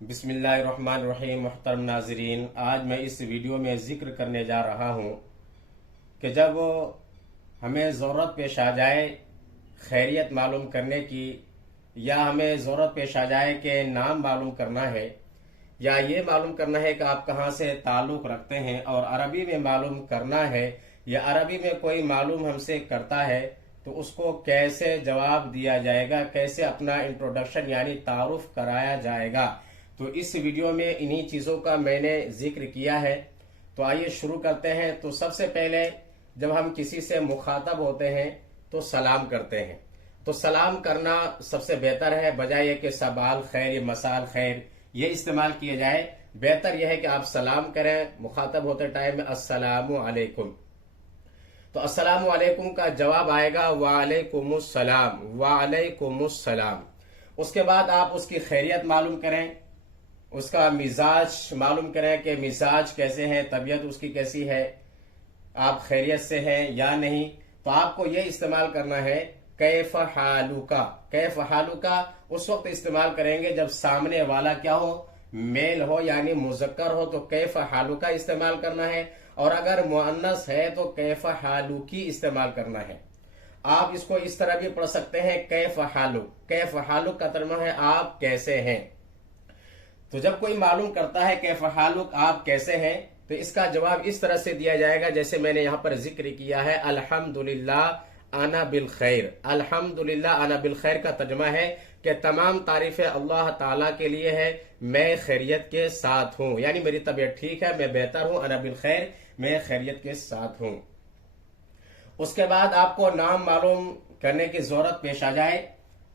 बिस्मिल्लाहिर्रहमानिर्रहीम। मोहतरम नाजरीन, आज मैं इस वीडियो में जिक्र करने जा रहा हूँ कि जब हमें ज़रूरत पेश आ जाए खैरियत मालूम करने की, या हमें ज़रूरत पेश आ जाए कि नाम मालूम करना है, या ये मालूम करना है कि आप कहाँ से ताल्लुक़ रखते हैं, और अरबी में मालूम करना है, या अरबी में कोई मालूम हमसे करता है तो उसको कैसे जवाब दिया जाएगा, कैसे अपना इंट्रोडक्शन यानी तारुफ कराया जाएगा। तो इस वीडियो में इन्हीं चीज़ों का मैंने जिक्र किया है। तो आइए शुरू करते हैं। तो सबसे पहले जब हम किसी से मुखातब होते हैं तो सलाम करते हैं। तो सलाम करना सबसे बेहतर है, बजाय कि सबाल खैर या मसाल खैर ये इस्तेमाल किया जाए। बेहतर यह है कि आप सलाम करें मुखातब होते टाइम में, अस्सलामु अलैकुम। तो अस्सलामु अलैकुम का जवाब आएगा वालेकुमुस्सलाम, वालेकुमुस्सलाम। उसके बाद आप उसकी खैरियत मालूम करें, उसका मिजाज मालूम करें कि मिजाज कैसे हैं, तबीयत उसकी कैसी है, आप खैरियत से हैं या नहीं। तो आपको ये इस्तेमाल करना है कैफ हालुका। कैफ हालुका उस वक्त इस्तेमाल करेंगे जब सामने वाला क्या हो, मेल हो यानी मुजक्कर हो, तो कैफ हालुका इस्तेमाल करना है। और अगर मुअन्नस है तो कैफ हालुकी इस्तेमाल करना है। आप इसको इस तरह भी पढ़ सकते हैं, कैफ हालुक। कैफ हालुक का तर्जुमा है आप कैसे हैं। तो जब कोई मालूम करता है कैफ हालुक आप कैसे हैं, तो इसका जवाब इस तरह से दिया जाएगा जैसे मैंने यहां पर जिक्र किया है, अल्हम्दुलिल्लाह आना बिल खैर। अल्हम्दुलिल्लाह आना बिल खैर का तर्जुमा है कि तमाम तारीफें अल्लाह ताला के लिए है, मैं खैरियत के साथ हूं, यानी मेरी तबीयत ठीक है, मैं बेहतर हूं, अना बिल खैर, मैं खैरियत के साथ हूं। उसके बाद आपको नाम मालूम करने की जरूरत पेश आ जाए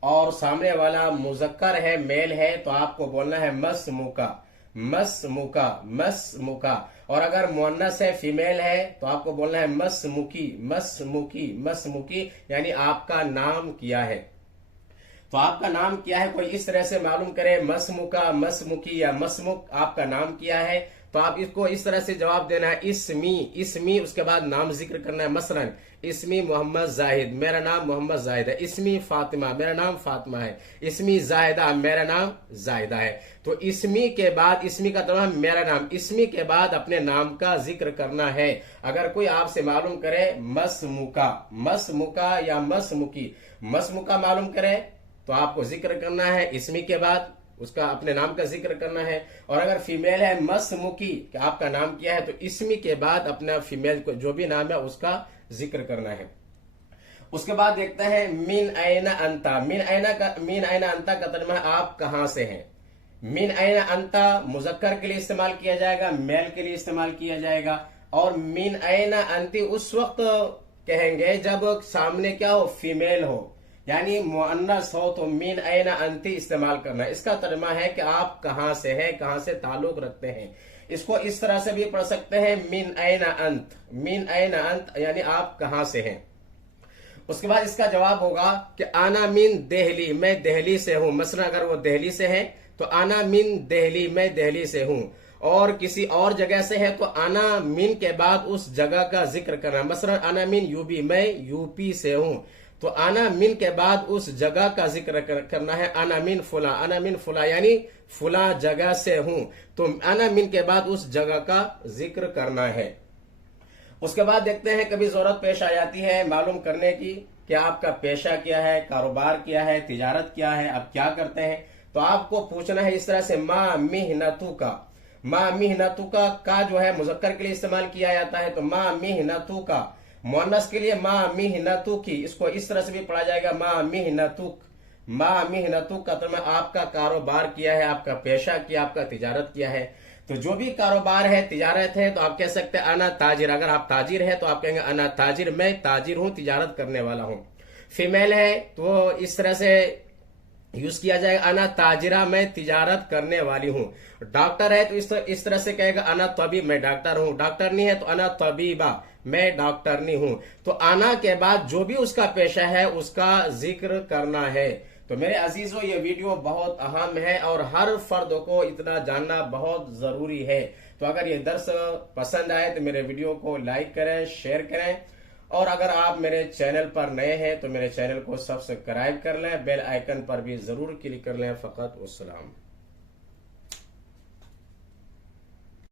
और सामने वाला मुजक्कर है, मेल है, तो आपको बोलना है मसमुका, मसमुका, मसमुका। और अगर मुअन्नस है, फीमेल है, तो आपको बोलना है मसमुकी, मसमुकी, मसमुकी, यानी आपका नाम क्या है। तो आपका नाम क्या है, कोई इस तरह से मालूम करे, मसमुका, मसमुकी या मसमुक, आपका नाम क्या है। तो आप इसको इस तरह से जवाब देना है, इस्मी, इस्मी, उसके बाद नाम जिक्र करना है। मसलन इस्मी मोहम्मद जाहिद, मेरा नाम मोहम्मद जाहिद है। इस्मी फातिमा, मेरा नाम फातिमा है। इस्मी जाहिदा, मेरा नाम जाहिदा है। तो इस्मी के बाद, इस्मी का तर्जुमा मेरा नाम, इस्मी के बाद अपने नाम का जिक्र करना है। अगर कोई आपसे मालूम करे मसमुका, मसमुका या मसमुकी, मसमुका मालूम करे तो आपको जिक्र करना है, इस्मी के बाद उसका अपने नाम का जिक्र करना है। और अगर फीमेल है मसमुकी कि आपका नाम क्या है, तो इस्मी के बाद अपना फीमेल को जो भी नाम है उसका जिक्र करना है। उसके बाद देखते हैं मिन ऐना अंता। मिन ऐना अंता का तर्जुमा है आप कहां से हैं। मिन ऐना अंता मुजक्कर के लिए इस्तेमाल किया जाएगा, मेल के लिए इस्तेमाल किया जाएगा। और मिन ऐना अंती उस वक्त कहेंगे जब सामने क्या हो, फीमेल हो, यानी मुअन्नस हो, तो मिन ऐना अंती इस्तेमाल करना है। इसका तर्जुमा है कि आप कहां से हैं, कहां से ताल्लुक रखते हैं। इसको इस तरह से भी पढ़ सकते हैं, मिन ऐना अंत, मिन ऐना अंत, यानी आप कहां से हैं। उसके बाद इसका जवाब होगा कि आना मिन दिल्ली, मैं दिल्ली से हूं। मसलन अगर वो दिल्ली से है तो आना मिन दिल्ली, मैं दिल्ली से हूं। और किसी और जगह से है तो आना मिन के बाद उस जगह का जिक्र करना। मसलन आना मिन यूपी, मैं यूपी से हूं, तो आना मिन के बाद उस जगह का जिक्र करना है। आना मिन फुला, आना मिन फुला, यानी फुला जगह से हूं, तो आना मिन के बाद उस जगह का जिक्र करना है। उसके बाद देखते हैं कभी जरूरत पेश आ जाती है मालूम करने की कि आपका पेशा क्या है, कारोबार क्या है, तिजारत क्या है, आप क्या करते हैं। तो आपको पूछना है इस तरह से, मा मिहनतु का। मा मिहनतु का जो है मुजक्कर के लिए इस्तेमाल किया जाता है, तो मा मिहनतु का। मुअन्नस के लिए मा मिहनतु की, इसको इस तरह से भी पढ़ा जाएगा, मा मिहनतुक। मा मिहनतुक का मतलब आपका कारोबार किया है, आपका पेशा किया, आपका तिजारत किया है। तो जो भी कारोबार है, तिजारत है, तो आप कह सकते हैं अना ताजिर। अगर आप ताजिर है तो आप कहेंगे अना ताजिर, मैं ताजिर हूं, तिजारत करने वाला हूं। फीमेल है तो इस तरह से यूज किया जाएगा, अना ताजिरा, मैं तिजारत करने वाली हूं। डॉक्टर है तो इस तरह से कहेगा अना तबीब, मैं डॉक्टर हूं। डॉक्टर नहीं है तो अना तबीबा, मैं डॉक्टर नहीं हूं। तो आना के बाद जो भी उसका पेशा है उसका जिक्र करना है। तो मेरे अजीजों, ये वीडियो बहुत अहम है और हर फर्द को इतना जानना बहुत जरूरी है। तो अगर ये दर्स पसंद आए तो मेरे वीडियो को लाइक करें, शेयर करें। और अगर आप मेरे चैनल पर नए हैं तो मेरे चैनल को सब्सक्राइब कर लें, बेल आइकन पर भी जरूर क्लिक कर लें। फकत वस्सलाम।